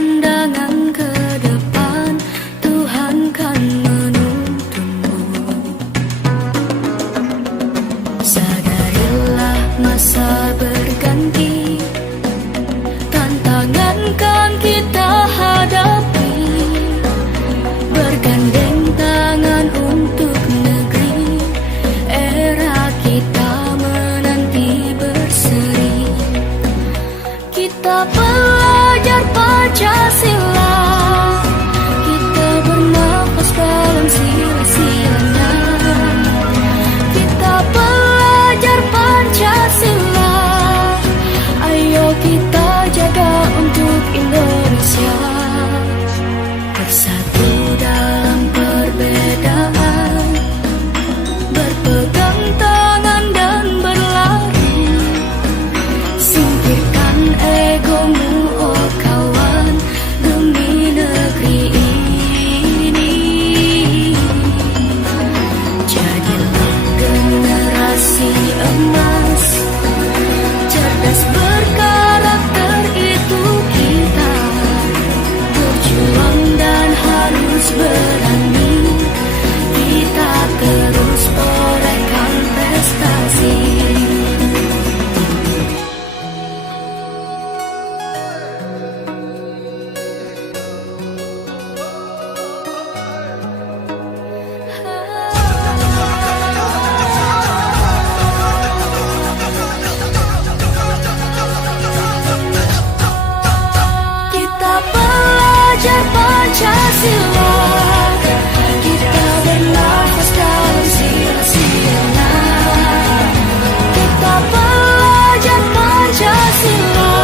pandangan ke depan, Tuhan kan menuntunmu. Sadarilah masa berganti, tantangan kan kita hadapi, bergandeng tangan untuk negeri, era kita menanti berseri. Kita belajar Pancasila, kita bernafas dalam sila-silanya. Kita belajar Pancasila, ayo kita jaga untuk Indonesia. Bersatu dalam perbedaan, berpegang tangan dan berlari. Singkirkan egomu, oh kawan, demi negeri ini. Jadilah generasi emas, cerdas berkarakter itu kita. Berjuang dan harus berani, kita terus torehkan prestasi. Kita belajar Pancasila, kita bernafas dalam sila-silanya. Kita belajar Pancasila,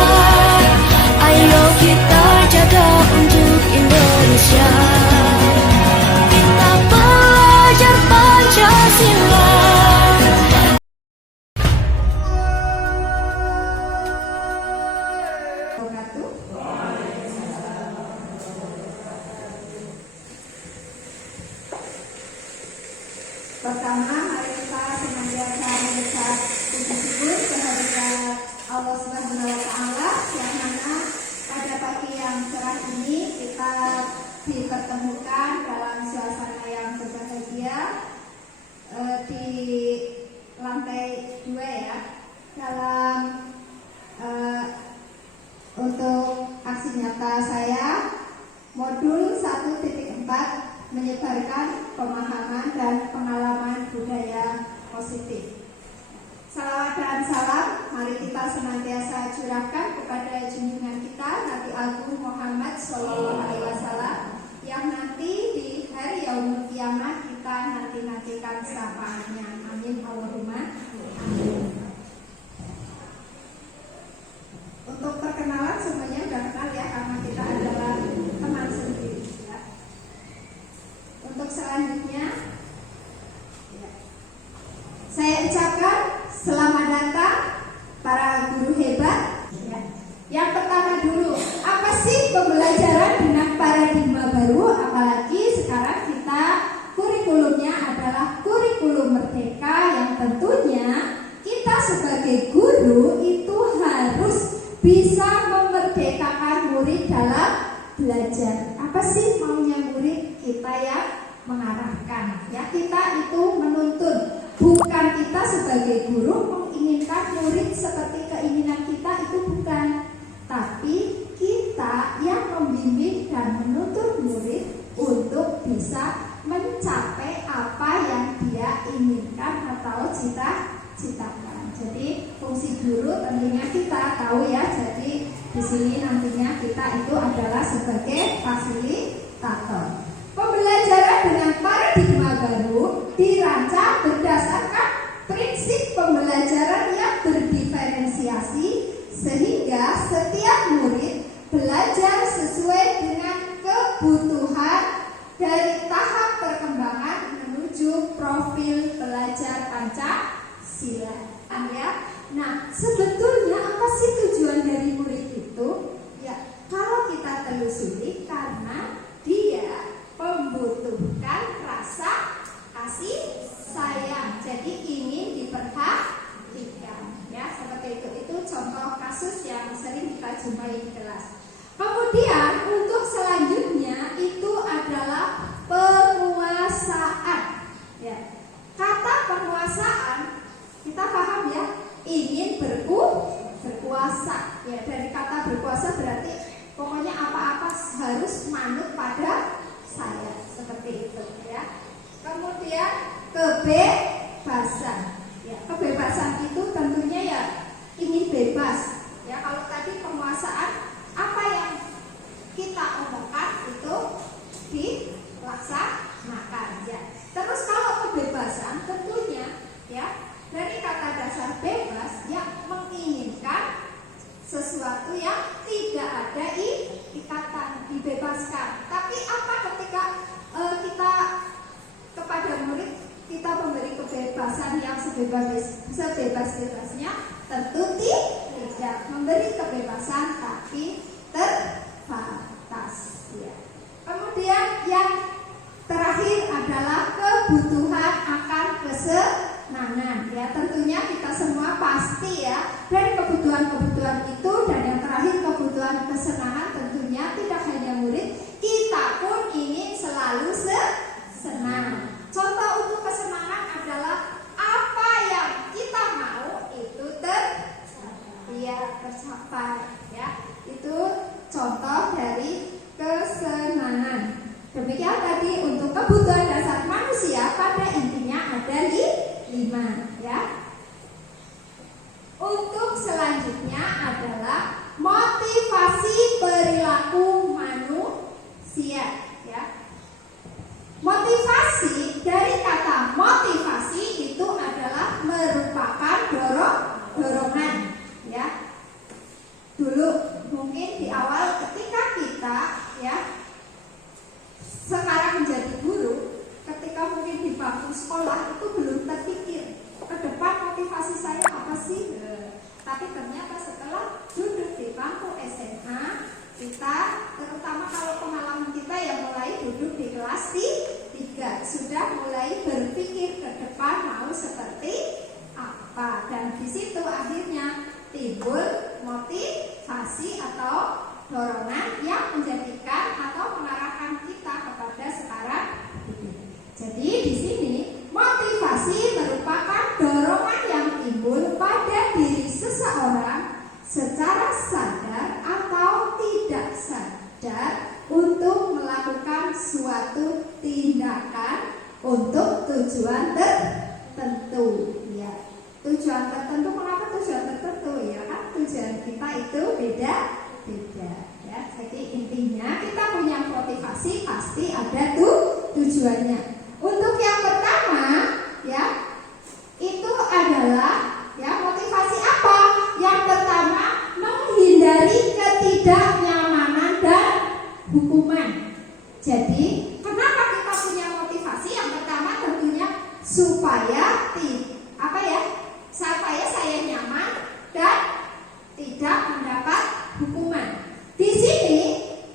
ayo kita jaga untuk Indonesia. Kita belajar Pancasila. Pertama, mari kita senantiasa mengucap puji syukur kehadirat Allah Subhanahu wa Ta'ala, yang mana pada pagi yang cerah ini kita dipertemukan dalam suasana yang berbahagia di lantai 2 ya, dalam untuk aksi nyata saya modul 1.4 menyebarkan pemahaman dan pengalaman budaya positif. Salawat dan salam mari kita senantiasa curahkan kepada junjungan kita Nabi Agung Muhammad SAW, yang nanti di hari yaumul kiamat kita nantikan syafaatnya. Amin Allahumma amin. Untuk perkenalan semuanya sudah kenal ya, karena kita adalah teman sendiri ya. Untuk selanjutnya saya ucapkan selamat datang para guru hebat ya. Yang pertama dulu, apa sih pembelajaran dengan paradigma baru? Apalagi sekarang kita kurikulumnya adalah kurikulum merdeka, yang tentunya kita sebagai guru itu harus bisa memerdekakan murid dalam belajar. Apa sih maunya murid? Kita yang mengarahkan ya, kita itu menuntun, bukan kita sebagai guru menginginkan murid seperti keinginan kita, itu bukan, tapi kita yang membimbing dan menuntun murid untuk bisa mencapai apa yang dia inginkan atau cita-citakan. Jadi fungsi guru tentunya kita tahu ya, jadi di sini nantinya kita itu adalah sebagai fasilitator. Pembelajaran dengan paradigma baru dirancang berdasarkan prinsip pembelajaran yang berdiferensiasi, sehingga setiap murid belajar sesuai dengan kebutuhan dari tahap perkembangan menuju profil belajar Pancasila ya. Nah, sebetulnya apa sih tujuan dari murid itu? Ya, kalau kita telusuri, karena dia membutuhkan rasa kasih sayang, jadi ingin diperhatikan ya, seperti itu contoh kasus yang sering kita jumpai di kelas. Kemudian membebaskan. Tapi apa ketika kita kepada murid kita memberi kebebasan yang sebebas-bebasnya? Tentu tidak, memberi kebebasan tapi terbatas. Ya. Kemudian yang terakhir adalah kebutuhan akan kesenangan. Ya, tentunya kita semua pasti ya dari kebutuhan-kebutuhan itu, dan yang terakhir kebutuhan kesenangan. Tentunya tidak hanya murid, kita pun ingin selalu senang. Contoh untuk kesenangan adalah apa yang kita mau itu tercapai. Ya, itu contoh dari kesenangan. Demikian tadi untuk kebutuhan dasar manusia, pada intinya ada 5 ya. Untuk selanjutnya adalah motivasi perilaku manusia ya. Motivasi, dari kata motivasi itu adalah merupakan dorongan ya. Dulu mungkin di awal ketika kita ya sekarang menjadi guru, ketika mungkin di bangku sekolah itu belum terpikir ke depan motivasi saya apa sih. Tapi ternyata setelah duduk di bangku SMA, kita terutama kalau pengalaman kita yang mulai duduk di kelas 3 sudah mulai berpikir ke depan mau seperti apa, dan di situ akhirnya timbul motivasi atau dorongan yang menjadikan atau mengarahkan kita kepada sekarang ini. Jadi di sini motivasi merupakan dorongan yang timbul pada diri seseorang secara sadar atau tidak sadar untuk melakukan suatu tindakan untuk tujuan tertentu. Ya, tujuan tertentu, kenapa tujuan tertentu? Ya kan tujuan kita itu beda ya. Jadi intinya kita punya motivasi pasti ada tujuannya. Untuk yang pertama ya, itu adalah ya motivasi apa? Yang pertama, menghindari ketidaknyamanan dan hukuman. Jadi kenapa kita punya motivasi? Yang pertama tentunya supaya supaya saya nyaman dan tidak mendapat hukuman. Di sini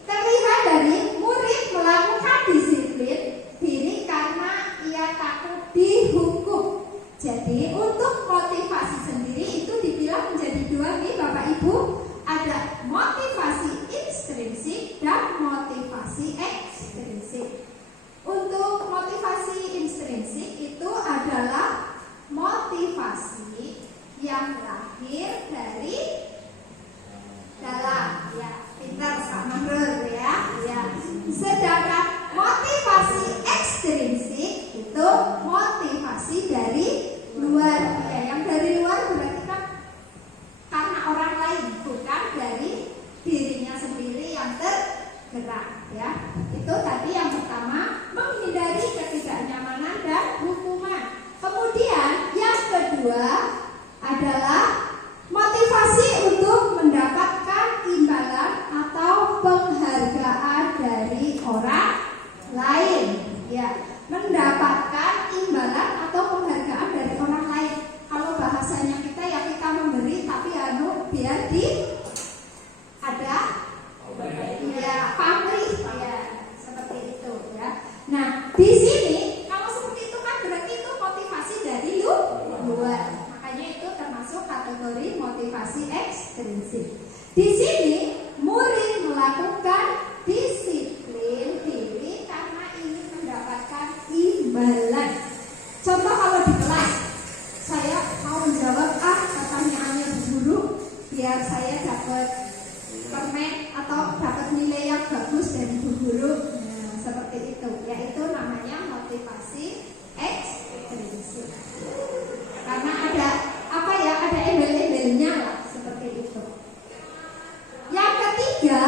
terlihat dari murid melakukan disiplin diri karena ia takut dihukum. Jadi untuk motivasi sendiri itu dibilang menjadi 2 nih Bapak Ibu. Ada motivasi intrinsik dan motivasi ekstrinsik. Untuk motivasi intrinsik itu adalah motivasi yang lahir dari dalam ya, pintar Pak Mahrul ya. Sedangkan motivasi ekstrinsik itu motivasi dari luar ya. Yang dari luar berarti kan karena orang lain, bukan dari dirinya sendiri yang tergerak ya. Itu tadi yang pertama, menghindari ketidaknyamanan dan hukuman. Kemudian yang kedua adalah motivasi untuk mendapatkan imbalan atau penghargaan dari orang lain ya. Mendapatkan imbalan atau penghargaan dari orang lain. Kalau bahasanya kita ya kita memberi, tapi biar ada ya pamrih ya, seperti itu ya. Nah di sini kalau seperti itu kan berarti itu motivasi dari luar. Makanya itu termasuk kategori motivasi ekstrinsik. Di sini murid melakukan disiplin diri karena ingin mendapatkan imbalan. Contoh kalau di kelas saya mau menjawab pertanyaannya Bu Guru biar saya dapat permen atau dapat nilai yang bagus dari Bu Guru. Nah, seperti itu. Yaitu namanya motivasi ekstrinsik. Karena ada ada embel-embelnya lah, seperti itu. Yang ketiga,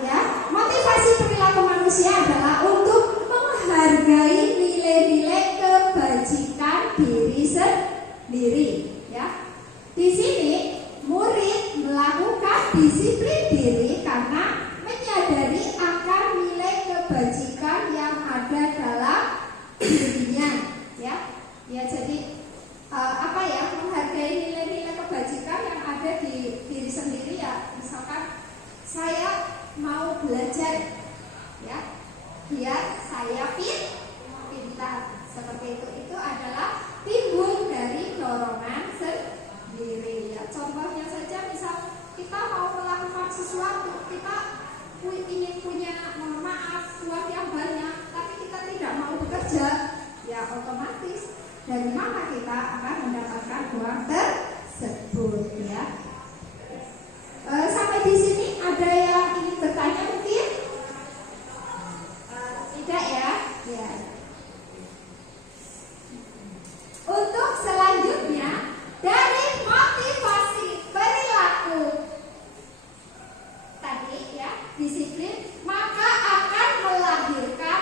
ya, motivasi perilaku manusia adalah untuk menghargai nilai-nilai kebajikan diri sendiri, ya. Di sini murid melakukan disiplin diri karena menyadari akan mau belajar, ya, biar saya pintar. Seperti itu adalah timbul dari dorongan sendiri. Ya, contohnya saja, misal kita mau melakukan sesuatu, kita ingin punya, mohon maaf, uang yang banyak, tapi kita tidak mau bekerja, ya otomatis dari mana kita akan mendapatkan uang tersebut, ya. Sampai di sini ada yang ingin bertanya mungkin? Tidak, ya? Ya. Untuk selanjutnya, dari motivasi perilaku tadi, ya, disiplin, maka akan melahirkan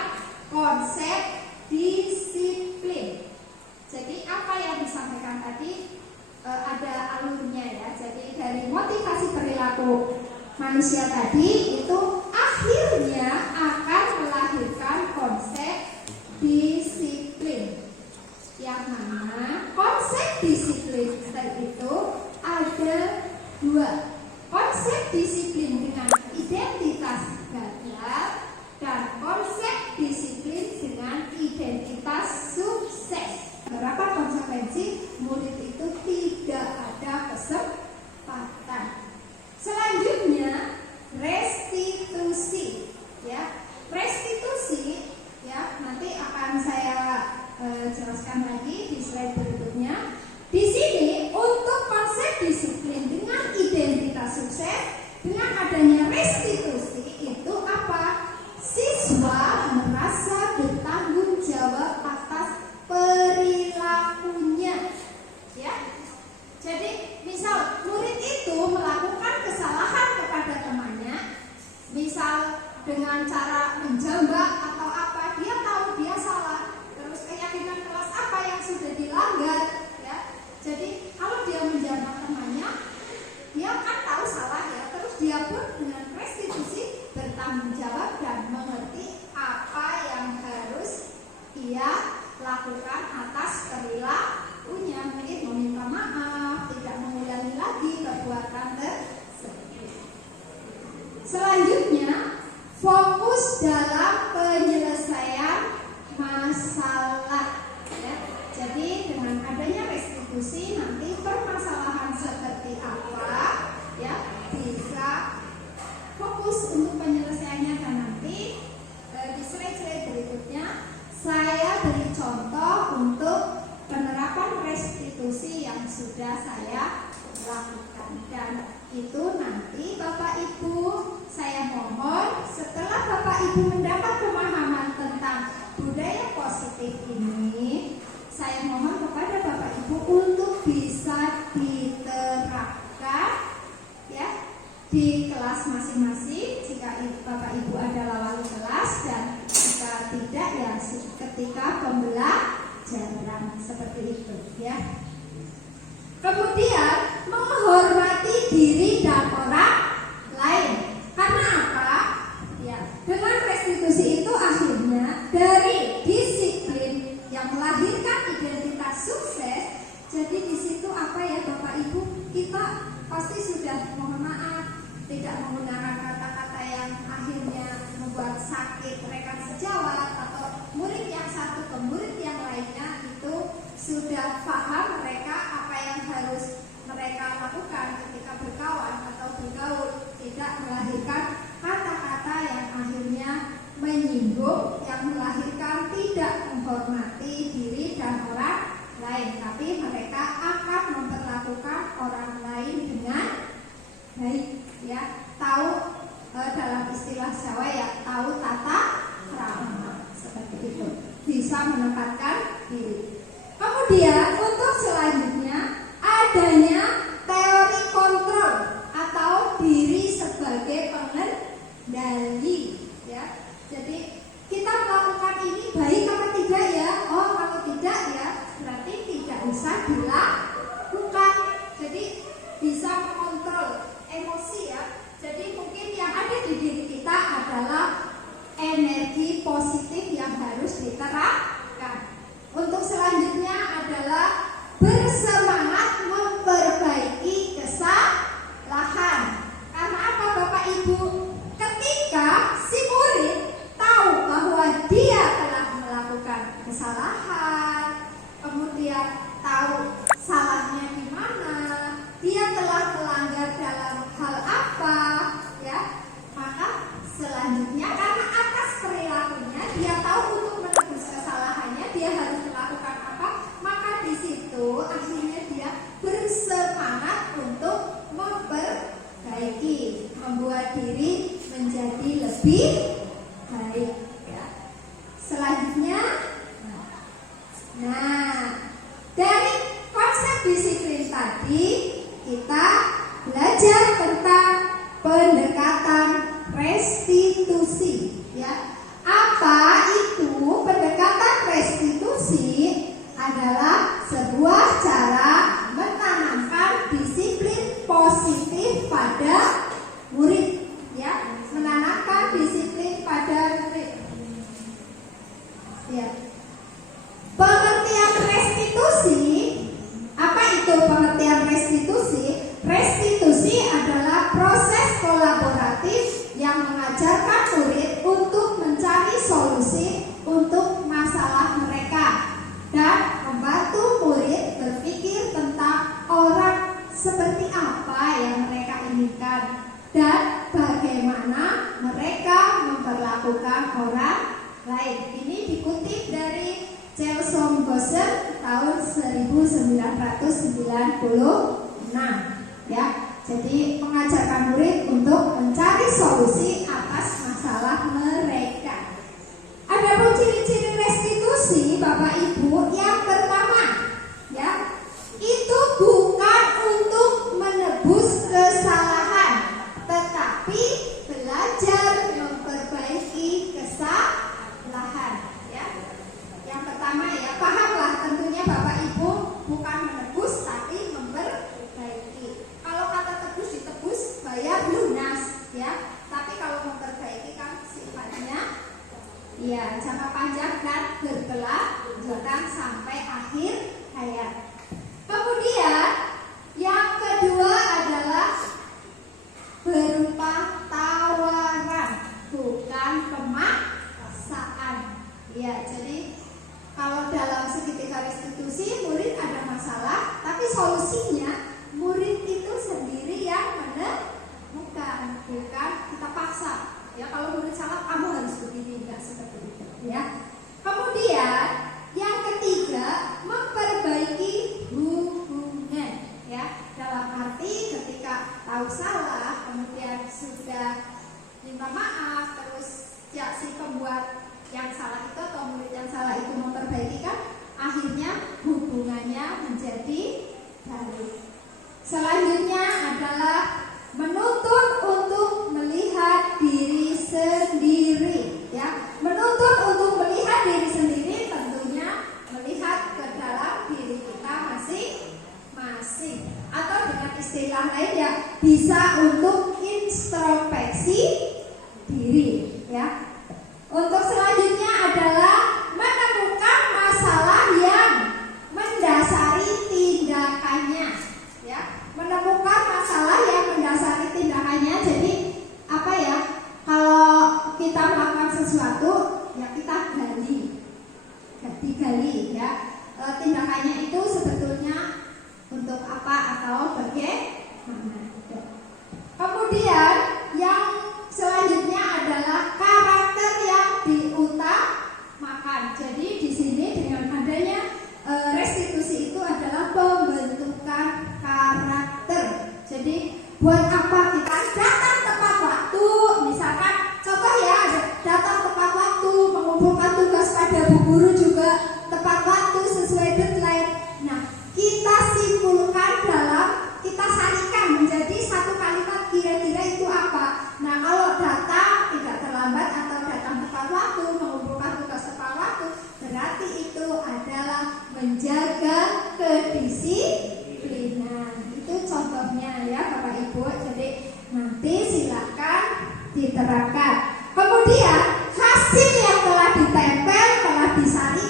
konsep disiplin. Jadi apa yang disampaikan tadi ada alurnya, ya. Jadi dari motivasi perilaku manusia tadi itu akhirnya akan melahirkan konsep disiplin. Yang mana konsep disiplin itu ada dua. Konsep disiplin dengan identitas gagal dan konsep disiplin dengan identitas sukses. Berapa konsekuensi murid itu tidak ada kesempatan. Selanjutnya restitusi, ya. Restitusi, ya, nanti akan saya jelaskan lagi di slide berikutnya. Di sini untuk konsep disiplin dengan identitas sukses, dengan adanya restitusi itu apa? Siswa merasa bertanggung jawab atas perilakunya, ya. Jadi misal murid itu melakukan kesalahan kepada temannya, misal dengan cara menjambak atau apa, dia tahu dia salah. Terus keyakinan kelas apa yang sudah dilanggar, ya. Jadi kalau dia menjambak temannya, dia kan tahu salah, ya. Terus dia pun dengan restitusi bertanggung jawab dan mengerti apa yang harus ia lakukan atas perilakunya. Mungkin meminta maaf, tidak mengulangi lagi perbuatan tersebut. Selanjutnya, fokus dalam penyelesaian masalah, ya. Jadi dengan adanya restitusi nanti permasalahan seperti apa, ya, bisa fokus untuk penyelesaiannya. Dan nanti di slide-slide berikutnya saya beri contoh untuk penerapan restitusi yang sudah saya lakukan. Dan itu nanti Bapak Ibu, saya mohon setelah Bapak Ibu mendapat pemahaman tentang budaya positif ini, saya mohon kepada Bapak Ibu untuk bisa diterapkan, ya, di kelas masing-masing. Jika Bapak Ibu adalah wali kelas, dan jika tidak, ya ketika pembelajaran seperti itu, ya. Kemudian menghormati diri dan orang lain. Karena apa? Ya, dengan restitusi itu akhirnya dari disiplin yang melahirkan identitas sukses. Jadi di situ apa, ya Bapak Ibu, kita pasti sudah, mohon maaf, tidak menggunakan kata-kata yang akhirnya membuat sakit rekan sejawat, atau murid yang satu ke murid yang lainnya itu sudah paham mereka apa yang harus mereka lakukan ketika berkawan atau bergaul, tidak melahirkan kata-kata yang akhirnya menyinggung, yang melahirkan tidak menghormati diri dan orang lain, tapi mereka akan memperlakukan orang lain dengan baik, ya, tahu dalam istilah Jawa, ya, tahu tata krama, seperti itu, bisa menempatkan diri. Kemudian untuk selanjutnya adanya teori kontrol atau diri sebagai pengendali, ya. Jadi kita melakukan ini baik apa tidak, ya? Oh, kalau tidak, ya berarti tidak usah dilakukan. Jadi bisa mengontrol emosi, ya. Jadi mungkin yang ada di diri kita adalah energi positif yang harus diterapkan. Untuk selanjutnya adalah bersemangat memperbaiki kesalahan. Karena apa Bapak Ibu? Ketika lebih baik ya. Selanjutnya, nah dari konsep disiplin tadi kita belajar tentang pendekatan restitusi ya. Apa itu pendekatan restitusi? Adalah sebuah cara menanamkan disiplin positif pada murid ya, menanamkan disiplin pada murid ya. Pengertian restitusi, apa itu pengertian restitusi? Restitusi adalah proses kolaboratif yang mengajarkan murid untuk mencari solusi untuk masalah mereka dan membantu murid berpikir tentang orang seperti apa yang mereka inginkan dan bagaimana mereka memperlakukan orang lain. Ini dikutip dari Chelsom Gossen tahun 1996 ya. Jadi mengajarkan murid untuk mencari solusi atas masalah mereka. Adapun ciri-ciri restitusi Bapak Ibu, yang pertama ya, itu bukan untuk menebus kesalahan, tetapi belajar memperbaiki kesalahan ya. Yang pertama ya, pahamlah tentunya Bapak Ibu, bukan menebus tapi memperbaiki. Kalau kata tebus, ditebus bayar lunas ya, tapi kalau memperbaiki kan sifatnya ya jangka panjang dan berkelanjutan sampai akhir hayat. Kemudian yang kedua adalah berupa tawaran, bukan pemaksaan. Ya, jadi kalau dalam segitiga restitusi murid ada masalah, tapi solusinya murid itu sendiri yang menemukan, bukan kita paksa. Ya, kalau murid salah kamu harus begini, enggak seperti itu ya. Kemudian yang ketiga, memperbaiki hubungan ya. Dalam arti ketika tahu salah, kemudian sudah minta maaf, terus ya si pembuat yang salah itu atau murid yang salah itu memperbaiki, kan akhirnya hubungannya menjadi baik. Selanjutnya adalah menuntut untuk melihat diri sendiri ya. Menuntut untuk melihat diri sendiri tentunya melihat ke dalam diri kita masing-masing, atau dengan istilah lain ya, bisa untuk introspeksi diri ya. Untuk selanjutnya adalah menemukan masalah yang mendasari tindakannya ya. Menemukan masalah yang mendasari tindakannya. Jadi apa ya, kalau kita melakukan sesuatu ya kita digali ya, tindakannya itu sebetulnya untuk apa atau bagaimana ya. Kemudian yang selanjutnya adalah karakter yang diutamakan. Jadi di sini dengan adanya restitusi itu adalah pembentukan karakter. Jadi buat apa kita datang tepat waktu, misalkan contoh ya, datang tepat waktu, mengumpulkan tugas pada bu guru juga tepat waktu sesuai deadline. Nah, kita simpulkan kita sarikan menjadi satu kalimat, kira-kira itu apa. Nah, kalau datang tidak terlambat atau datang tepat waktu, mengumpulkan tugas tepat waktu, berarti itu adalah menjaga kedisiplinan. Itu contohnya ya Bapak Ibu. Jadi nanti silakan diterapkan. Kemudian hasil yang telah ditempel, telah disaring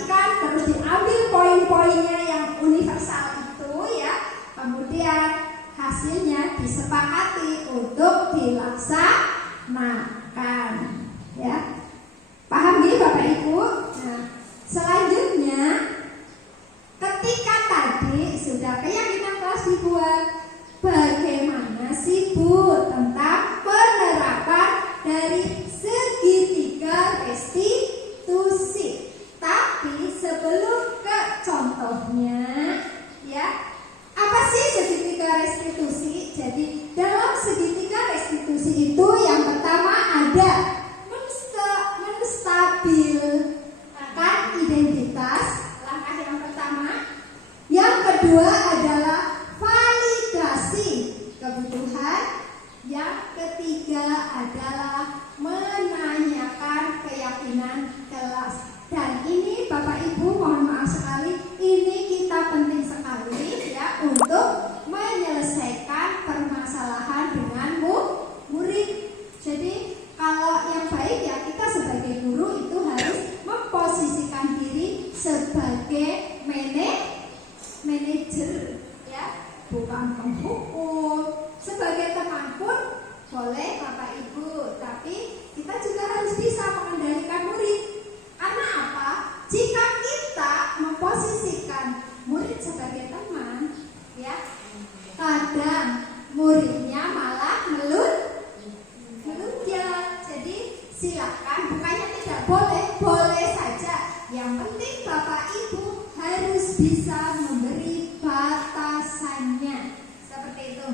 Silakan, bukannya tidak boleh, boleh saja. Yang penting Bapak Ibu harus bisa memberi batasannya. Seperti itu,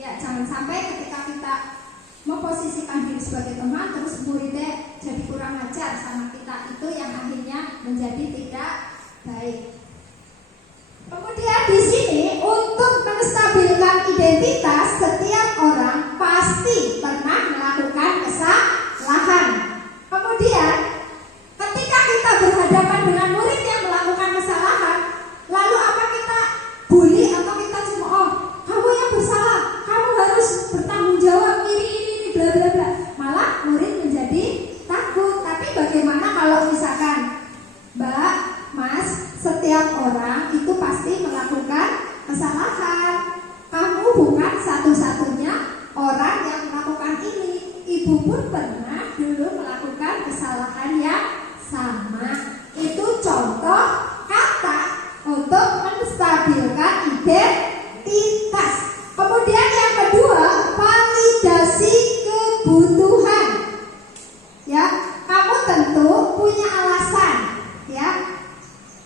ya. Jangan sampai ketika kita memposisikan diri sebagai teman, terus muridnya jadi kurang ajar sama kita, itu yang akhirnya menjadi tidak baik. Kemudian di sini untuk menstabilkan identitas, setiap orang pasti pernah melakukan kesalahan. Kemudian ketika kita berhadapan dengan murid yang melakukan kesalahan, lalu apa kita bully atau kita cuma kamu yang bersalah, kamu harus bertanggung jawab ini bla bla bla. Malah murid menjadi takut. Tapi bagaimana kalau misalkan Mbak, Mas, setiap orang itu pasti melakukan kesalahan. Kamu bukan satu-satunya orang yang melakukan ini. Ibu pun pernah dulu melakukan kesalahan yang sama. Itu contoh kata untuk menstabilkan identitas. Kemudian yang kedua, validasi kebutuhan. Ya, kamu tentu punya alasan, ya.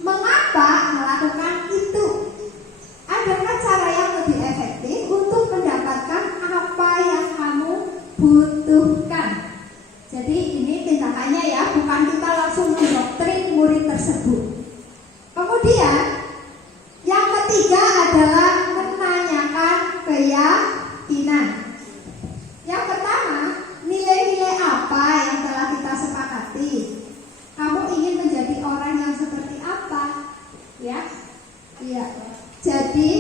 Mengapa melakukan itu? Adakah cara yang lebih efektif untuk mendapatkan apa yang kamu butuhkan? Jadi ini tindakannya ya, bukan kita langsung mendoktrin murid tersebut. Kemudian yang ketiga adalah menanyakan keyakinan. Yang pertama, nilai-nilai apa yang telah kita sepakati? Kamu ingin menjadi orang yang seperti apa? Ya, iya. Jadi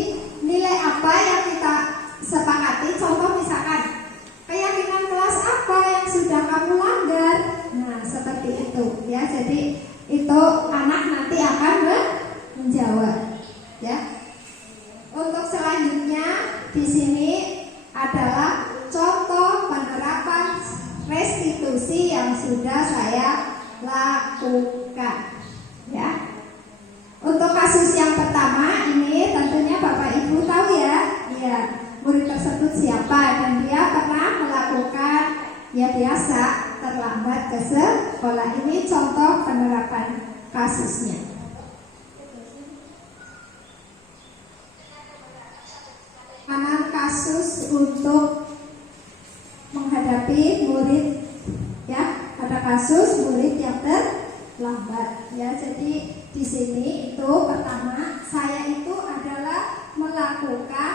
nilai apa yang kita sepakati? Contoh misalkan keyakinan kelas apa yang sudah kamu langgar? Nah, seperti itu. Ya, jadi itu anak nanti akan menjawab. Ya. Untuk selanjutnya di sini adalah contoh penerapan restitusi yang sudah saya lakukan, ya. Untuk kasus yang pertama ini tentunya Bapak Ibu tahu ya, murid tersebut siapa dan dia pernah melakukan ya biasa terlambat ke sekolah. Ini contoh penerapan kasusnya. Mana kasus untuk menghadapi murid, ya, ada kasus murid yang terlambat, ya. Jadi di sini itu pertama saya itu adalah melakukan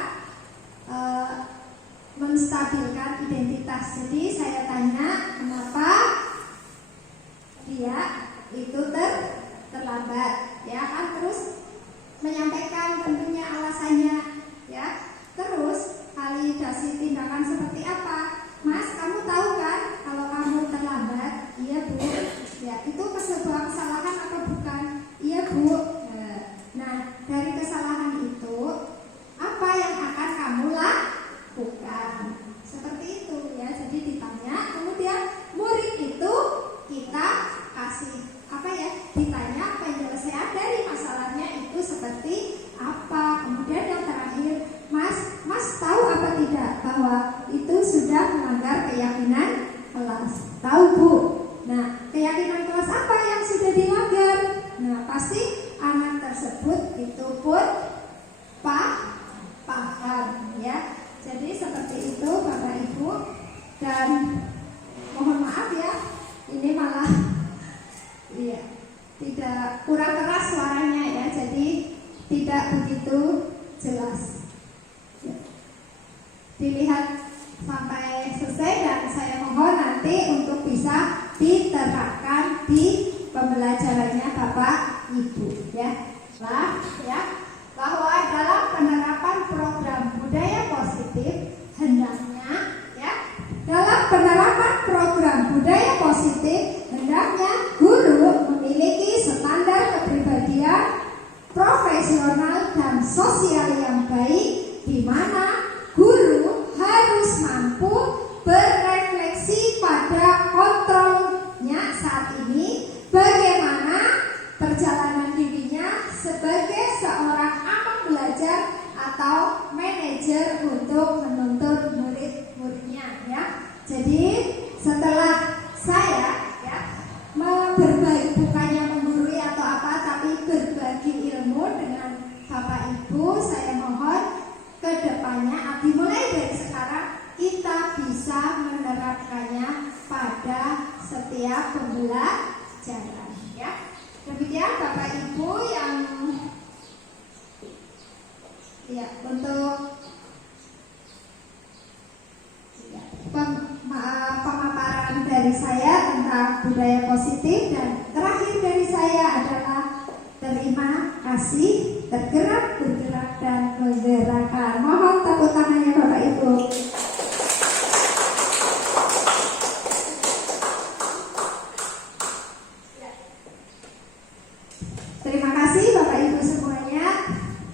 menstabilkan identitas. Jadi saya tanya kenapa dia itu terlambat, ya kan, terus menyampaikan tentunya alasannya, ya. Terus validasi tindakan seperti apa? Mas, kamu tahu kan kalau kamu terlambat? Iya Bu. Ya, itu sebuah kesalahan atau bukan? Iya Bu. Nah, dari kesalahan itu apa yang akan kamu lakukan? Seperti itu ya. Jadi ditanya, kemudian murid itu kita kasih apa ya? Ditanya penyelesaian dari masalahnya itu seperti apa? Kemudian yang terakhir, Mas tahu apa tidak bahwa itu sudah melanggar keyakinan kelas? Tahu Bu. Nah, keyakinan kelas apa yang sudah dilanggar? Nah, pasti anak tersebut itu pun paham, ya. Jadi seperti itu Bapak Ibu. Dan mohon maaf ya, ini malah tidak kurang keras suaranya ya, jadi tidak begitu jelas. Dilihat sampai selesai dan saya mohon nanti untuk bisa diterapkan di pembelajarannya Bapak Ibu, ya. Bahwa dalam penerapan program budaya positif hendaknya, ya, dalam penerapan program budaya positif hendaknya guru memiliki standar kepribadian profesional dan sosial yang baik, di mana guru harus mampu berefleksi pada kontrolnya saat ini, bagaimana perjalanan dirinya sebagai seorang amang belajar atau manajer untuk menuntun murid-muridnya, ya. Jadi setelah saya kedepannya, dimulai dari sekarang kita bisa menerapkannya pada setiap pembelajaran, ya. Demikian Bapak Ibu yang ya untuk pemaparan dari saya tentang budaya positif, dan terakhir dari saya adalah terima kasih, tergerak, bergerak, dan menggerakkan. Mohon tepuk tangannya Bapak Ibu. Terima kasih Bapak Ibu semuanya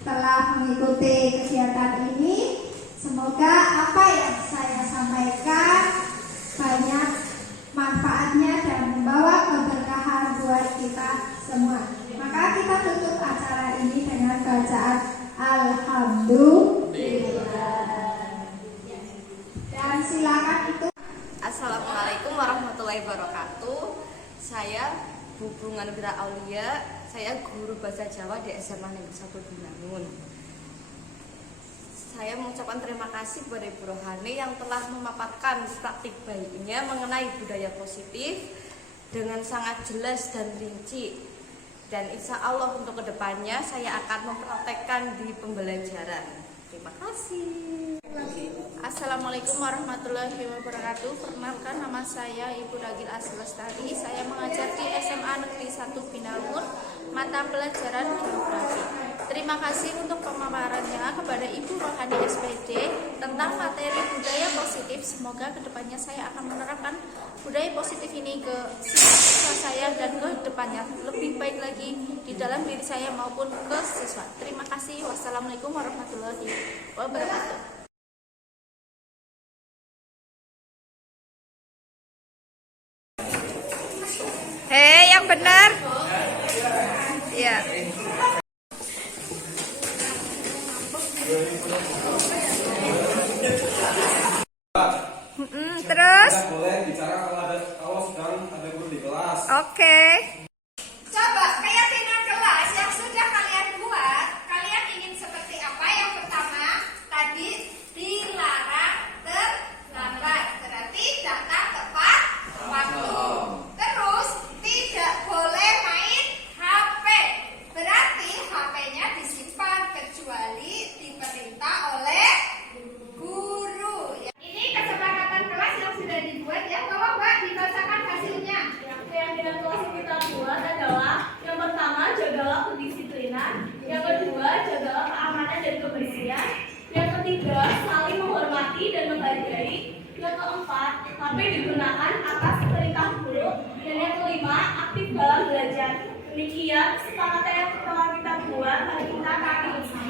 telah mengikuti kegiatan ini. Semoga apa yang saya sampaikan banyak manfaatnya dan membawa keberkahan buat kita semua. Maka kita tutup acara ini dengan bacaan Alhamdulillah. Dan silakan itu. Assalamualaikum warahmatullahi wabarakatuh. Saya Hubungan Wira Aulia, saya guru bahasa Jawa di SMA Negeri 1 Binangun. Saya mengucapkan terima kasih kepada Ibu Rohani yang telah memaparkan praktik baiknya mengenai budaya positif dengan sangat jelas dan rinci. Dan insya Allah untuk kedepannya saya akan mempraktekkan di pembelajaran. Terima kasih. Assalamualaikum warahmatullahi wabarakatuh. Perkenalkan, nama saya Ibu Ragil Aslestari. Saya mengajar di SMA Negeri 1 Binangun, mata pelajaran geografi. Terima kasih untuk pemaparannya kepada Ibu Rohani SPD tentang materi budaya positif. Semoga kedepannya saya akan menerapkan budaya positif ini ke siswa saya dan ke depannya lebih baik lagi di dalam diri saya maupun ke siswa. Terima kasih. Wassalamualaikum warahmatullahi wabarakatuh. Hei, yang benar. Ya. Terus? Tidak boleh bicara kalau sedang ada guru di kelas. Oke. Coba keyakinan kelas yang sudah kalian buat, kalian ingin seperti apa? Yang pertama, tadi dilarang terlambat, berarti datang tepat waktu. Terus tidak boleh main HP, berarti HP-nya disimpan kecuali diperintah oleh guru. Ini kesepakatan kelas yang sudah dibuat ya. Tolong Mbak dibacakan hasilnya. Yang dalam kelas kita buat adalah yang pertama, jagalah kedisiplinan, yang kedua, jagalah keamanan dan kebersihan, yang ketiga, saling menghormati dan menghargai, yang keempat, HP digunakan atas perintah guru, dan yang kelima, aktif dalam belajar. Demikian kesepakatan yang telah kita buat, mari kita kaki bersama.